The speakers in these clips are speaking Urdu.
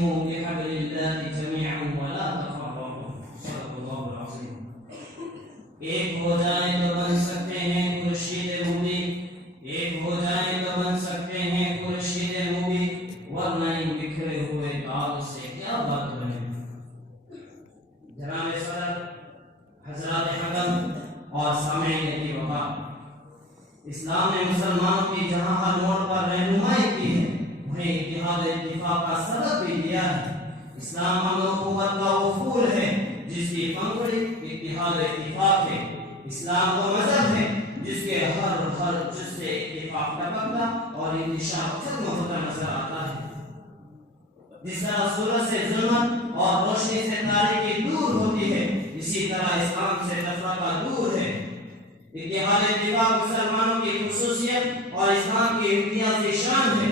واعتصموا بحبل الله جميعا ولا تفرقوا صدق الله العظيم. ایک ہو جائیں تو بن سکتے ہیں خورشید مبین، ایک ہو جائیں تو بن سکتے ہیں خورشید مبین، ورنہ ان بکھرے ہوئے تار سے کیا بات بنے. جناب صدر، حضرات حکم اور سامعین کی وفا، اسلام نے مسلمانوں کی جہاں ہر موڑ پر رہنمائی کی ہے وہیں اتحاد اتفاق کا سبب بھی دیا ہے. اسلام امن و قوت کا وہ پھول ہے جس کی پنکھڑی اتحاد اتفاق ہے. اسلام وہ مذہب ہے جس کے ہر جز سے اتفاق ٹپکتا اور انتشار ختم ہوتا نظر آتا ہے. جس طرح سورج سے ظلمت اور روشنی سے تاریکی دور ہوتی ہے، اسی طرح اسلام سے تفرقہ دور ہے. اتحاد اتفاق مسلمانوں کی خصوصیت اور اسلام کی امتیازی شان ہے.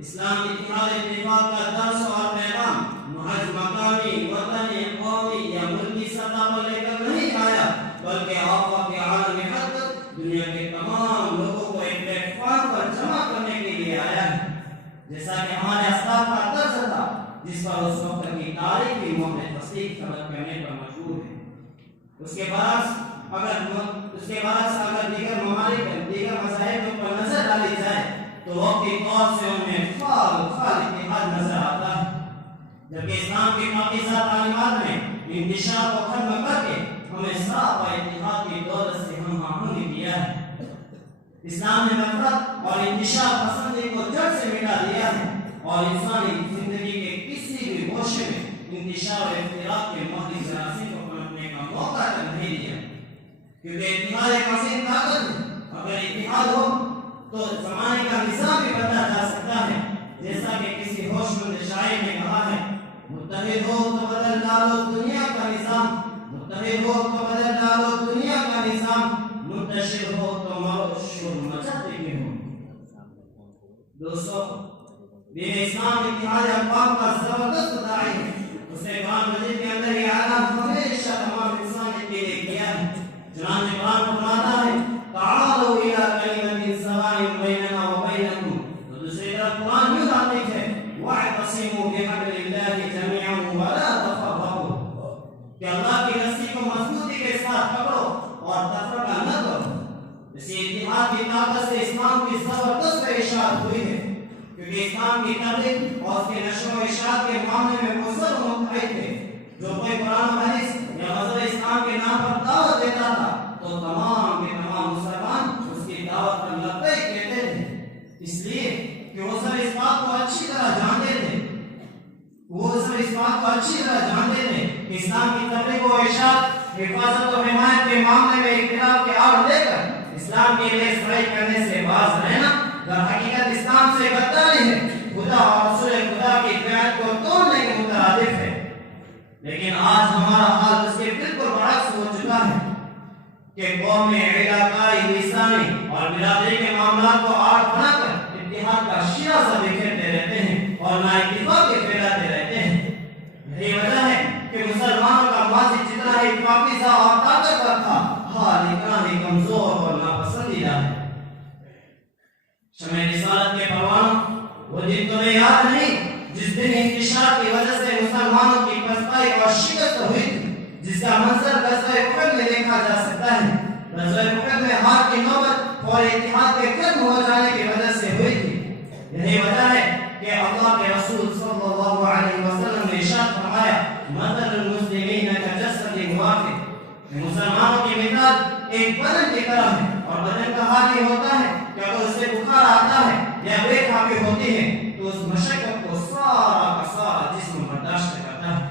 اسلام اتحاد اتفاق کا درس اور پیغام محض مقامی، وطنی، قومی یا ملکی سطح پر لے کر نہیں آیا، بلکہ آفاق عالم حد تک دنیا کے تمام لوگوں کو ایک پلیٹ فارم پر جمع کرنے کے لیے آیا ہے. جیسا کہ ہمارے اسلاف کا درس تھا جس پر اس وقت کی تاریخ بھی موقع تصدیق خبر کرنے پر مشہور ہے. اس کے برعکس اگر دیگر ممالک دیگر مذاہب پر نظر ڈالی جائے تو وقتی طور سے ان میں فعال اتحاد نظر آتا ہے، جبکہ اسلام کی پاکیزہ تعلیمات میں انتشار کو ختم کر کے ہمیں صاف اتحاد کی دولت سے ہم آہنگ کیا ہے. اسلام نے نفرت اور انتشار پسندی کو جڑ سے مٹا دیا ہے اور انسانی زندگی کے کسی بھی گوشے میں انتشار اور اختلاف کے مالی جراثیم کو پنپنے کا موقع تک نہیں دیا، کیونکہ اتحاد ایک عظیم طاقت ہے. اگر اتحاد ہو تو زمانے کا نظام بھی بدلا جا سکتا ہے. جیسا کہ کسی ہوش مند شاعر نے کہا ہے، متحد ہو تو بدل ڈالو دنیا کا نظام، متحد ہو تو بدل ڈالو دنیا کا نظام، منتشر ہو تو مرو شور مچاتے کیوں ہو. دوستو، دین اسلام اتحاد اقوام کا زبردست داعی ہے. اس نے قرآن مجید کے اندر یہ اعلان ہمیشہ تمام انسانیت کے لیے کیا ہے. چنانچہ قرآن فرماتا ہے، تعالوا الى کلمۃ سواء بیننا وبینکم. تو دوسری طرف قرآن یوں ناطق ہے، واعتصموا بحبل اللہ جميعا ولا تفرقوا، کہ اللہ کی رسی کو مضبوطی کے ساتھ پکڑو اور تفرقہ نہ کرو. اسی اتحاد کی طاقت سے اسلام کی زبردست اشاعت ہوئی ہے، کیونکہ اسلام کی تبلیغ اور اس کے نشر و اشاعت کے معاملے میں مصر و متحد تھے. جو کوئی قرآن و حدیث یا مذہب اسلام کے نام پر دعوت دیتا تھا تو تمام کے تمام مسلمان اس کی دعوت پر لبیک کہتے تھے، اس لیے کہ وہ سب اس بات کو اچھی طرح جانتے تھے کہ اسلام کی تبلیغ و اشاعت، حفاظت و حمایت کے معاملے میں اختلاف کے آڑ دے کر اسلام کے لیے سرائی کرنے سے باز رہنا در حقیقت اسلام سے غداری ہے، خدا اور رسول خدا کی بیعت کو توڑنے کے مترادف ہے. لیکن آج ہمارا حال اس کے بالکل برعکس ہو چکا ہے کہ قومی، علاقائی، لسانی اور برادری کے معاملات کو آڑ بنا کر اتحاد کا شیرازہ بکھیرتے رہتے ہیں اور نا اتفاقی پھیلاتے رہتے ہیں. یہی وجہ ہے کہ مسلمانوں کا ماضی جتنا ہی پاکیزہ اور طاقتور تھا، حال اتنا ہی کمزور اور ناپسندیدہ ہے. شمع رسالت کے پروانوں، وہ دن تمہیں یاد نہیں جس دن انتشار کی وجہ سے مسلمانوں کی پسپائی اور شکست ہوئی تھی، جس کا منظر غزوہ احد میں دیکھا جا سکتا ہے. غزوہ احد میں ہار کی نوبت اور اتحاد کے ختم ہو جانے کی وجہ سے ہوئی تھی. یہی وجہ ہے کہ اللہ کے رسول صلی اللہ علیہ وسلم نے ارشاد فرمایا، مثل المسلمین کجسد واحد، مسلمانوں کی مثال ایک بدن کی طرح ہے، اور بدن کا حال یہ ہوتا ہے کہ اگر اسے بخار آتا ہے یا بے کھاپی ہوتی ہے تو اس مشقت کو سارا کا سارا جسم برداشت کرتا ہے.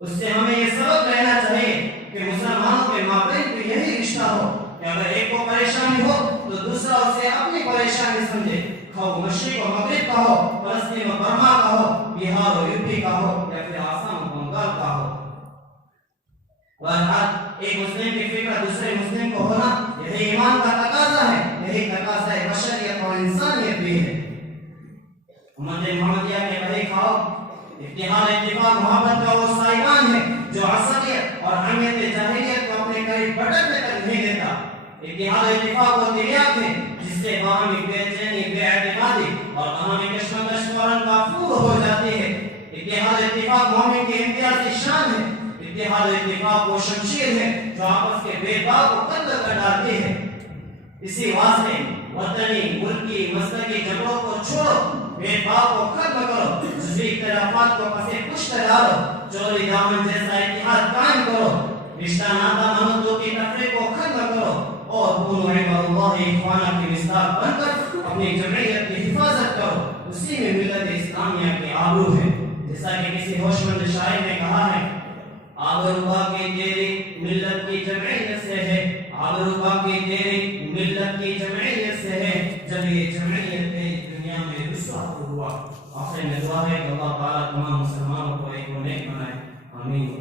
اس سے ہمیں یہ سبق لینا چاہیے کہ مسلمانوں کے مابین بھی یہی رشتہ ہو کہ اگر ایک کو پریشانی ہو تو دوسرا اسے اپنی پریشانی سمجھے، خواہ مشرق و مغرب کا ہو، فلسطین و برما کا ہو، بہار و یوپی کا ہو یا پھر آسام و بنگال کا ہو. ایک مسلم کی فکر دوسرے مسلم کو ہونا یہی ایمان کا تقاضا ہے، یہی تقاضا بشریت اور انسانیت بھی ہے. امت محمدیہ کے بھائی کھاؤ، اتحاد اتفاق محبت کا وہ سائبان ہے جو عصبیت اور اہمیت جاہلیت کو اپنے قریب بھٹکنے تک نہیں دیتا. اتحاد اتفاق وہ دریافت ہے جس سے باہمی بے چینی، بے اعتمادی اور باہمی کشمکش فوراً کافور ہو جاتی ہے اتفاق مومن کی امتیازی شان ہے۔ اتحاد و اتفاق وہ شمشیر ہے جو آپس کے بے باک کو قتل کر ڈالتی ہے۔ اسی واسطے وطنی، ملکی، مسلکی جھگڑوں کو چھوڑو، بے باک کو ختم کرو، جزوی اختلافات کو پسے پشت ڈالو، چولی دامن جیسا اتحاد قائم کرو، رشتہ ناتا منتوں کی تفریق کو ختم کرو اور کونوا عباد اللہ اخوانا کی مصداق بن کر اپنی جمعیت کی حفاظت کرو۔ اسی میں ملت اسلامیہ کی آبرو ہے۔ جیسا کہ کسی ہوشمند شاعر نے کہا ہے، آبرو باقی تیری ملت کی جمعیت سے ہے، آبرو باقی تیری ملت کی جمعیت سے ہے، جب یہ جمعیت دنیا میں رسوا ہوا۔ آخر میں دعا ہے کہ اللہ تعالیٰ تمام مسلمانوں کو ایک و نیک بنائے، آمین۔